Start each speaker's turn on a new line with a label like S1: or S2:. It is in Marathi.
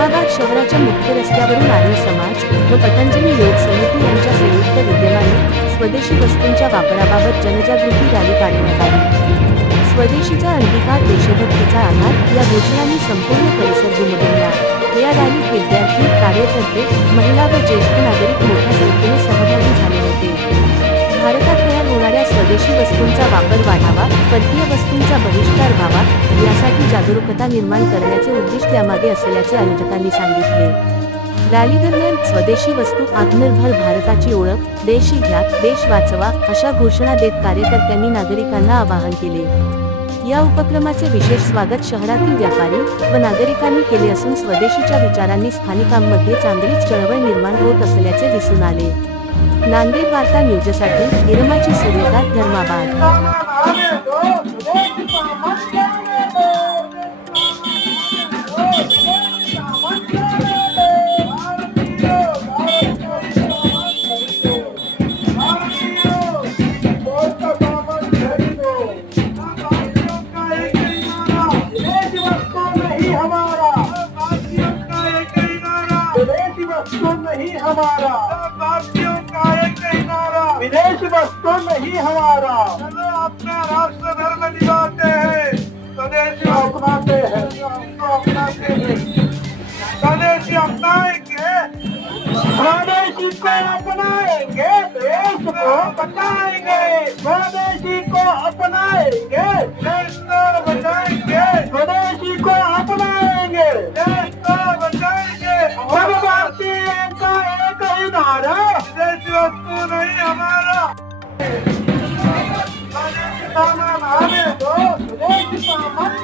S1: धर्माबाद शहराच्या मुख्य रस्त्यावरून आर्य समाज व पतंजली योग समिती यांच्या संयुक्त विद्यमाने स्वदेशी वस्तूंच्या वापराबाबत जनजागृती रॅली काढण्यात आली. स्वदेशीचा अंगीकार देशभक्तीचा आधार या घोषणांनी संपूर्ण परिसर दुमदुमला या रॅलीत विद्यार्थी कार्यकर्ते महिला व ज्येष्ठ नागरिक मोठ्या संख्येने सहभागी झाले होते. भारतात तयार होणाऱ्या स्वदेशी वस्तूंचा वापर वाढावा परकीय वस्तूंचा बहिष्कार व्हावा यासाठी जागरूकता निर्माण करण्याचे उद्दिष्ट यामागे असल्याचे आयोजकांनी सांगितले. रॅली दरम्यान स्वदेशी वस्तू आत्मनिर्भर भारताची ओळख देश घ्या देश वाचवा अशा घोषणा देत कार्यकर्त्यांनी नागरिकांना आवाहन केले. या उपक्रमाचे विशेष स्वागत शहरातील व्यापारी व नागरिकांनी केले असून स्वदेशीच्या विचारांनी स्थानिकांमध्ये चांगलीच चळवळ निर्माण होत असल्याचे दिसून आले. नांदेड वार्ता न्यूजसाठी निरमाची सूर्यकांत धर्माबाद.
S2: हमारा। भारतीयों का एक ही नारा। विदेश वस्तु नहीं हमारा। चलो अपना राष्ट्र धर्म निभाते हैं। स्वदेशी अपनाते हैं। अपनाते हैं। स्वदेशी अपनाएँगे। स्वदेशी को अपनाएँगे। देश को बचाएँगे। स्वदेशी को अपनाएँगे। મારો દેશ વસ્તુ નહીં અમારો મામા આવે તો દેશ મામા